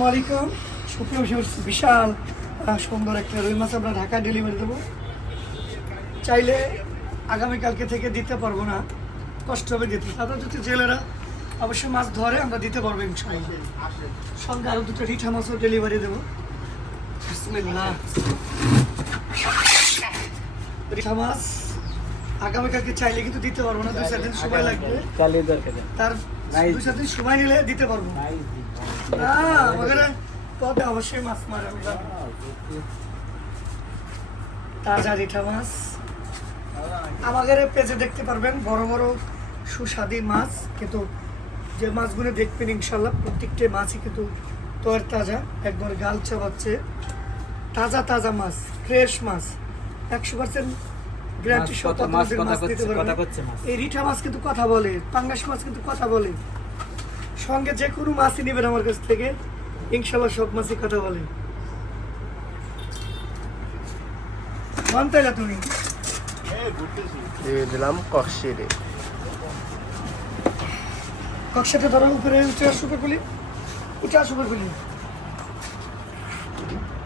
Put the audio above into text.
আসসালামু আলাইকুম। সুপ্রিয় ভিউয়ার্স, বিশাল সুন্দর একটা রুই মাছ আমরা ঢাকায় ডেলিভারি দেবো। চাইলে আগামীকালকে থেকে দিতে পারব না, কষ্ট হবে দিতে। তাদের যদি জেলেরা অবশ্যই মাছ ধরে আমরা দিতে পারব ইনশাল্লাহ সঙ্গে আরও দুটো রিঠা মাছও ডেলিভারি দেবো। রিঠা মাছ আগামীকালকে চাইলে কিন্তু দিতে পারব না দুই চার দিন সময় লাগবে। চালিয়ে দরকার তার. দুই চার দিন। সময় নিলে দিতে পারব। না আমাদের পথে অবশ্যই মাছ মারে তাজা রিঠা মাছ। আমাদের পেজে দেখতে পারবেন বড় বড় সুস্বাদী মাছ কিন্তু যে মাছগুলো দেখবেন ইনশাল্লাহ প্রত্যেকটি মাছই কিন্তু তয়ের তাজা একবার গাল চাবাচ্ছে। তাজা তাজা মাছ ফ্রেশ মাছ। একশো পার্সেন্ট গ্যারান্টি সহ মাছ আপনাদের কথা করছে- কথা পারবেন করছে মাছ। এই রিঠা মাছ কিন্তু কথা বলে পাঙ্গাস মাছ কিন্তু কথা বলে। সঙ্গে যে কোনো মাছই নেবেন আমার কাছ থেকে ইনশাল্লাহ সব মাছই কথা বলে। মানতে না তুমি? দিয়ে দিলাম কষিরে কক্সাতে ধরো উপরে উঠে আসো গুলি উঠে আসো গুলি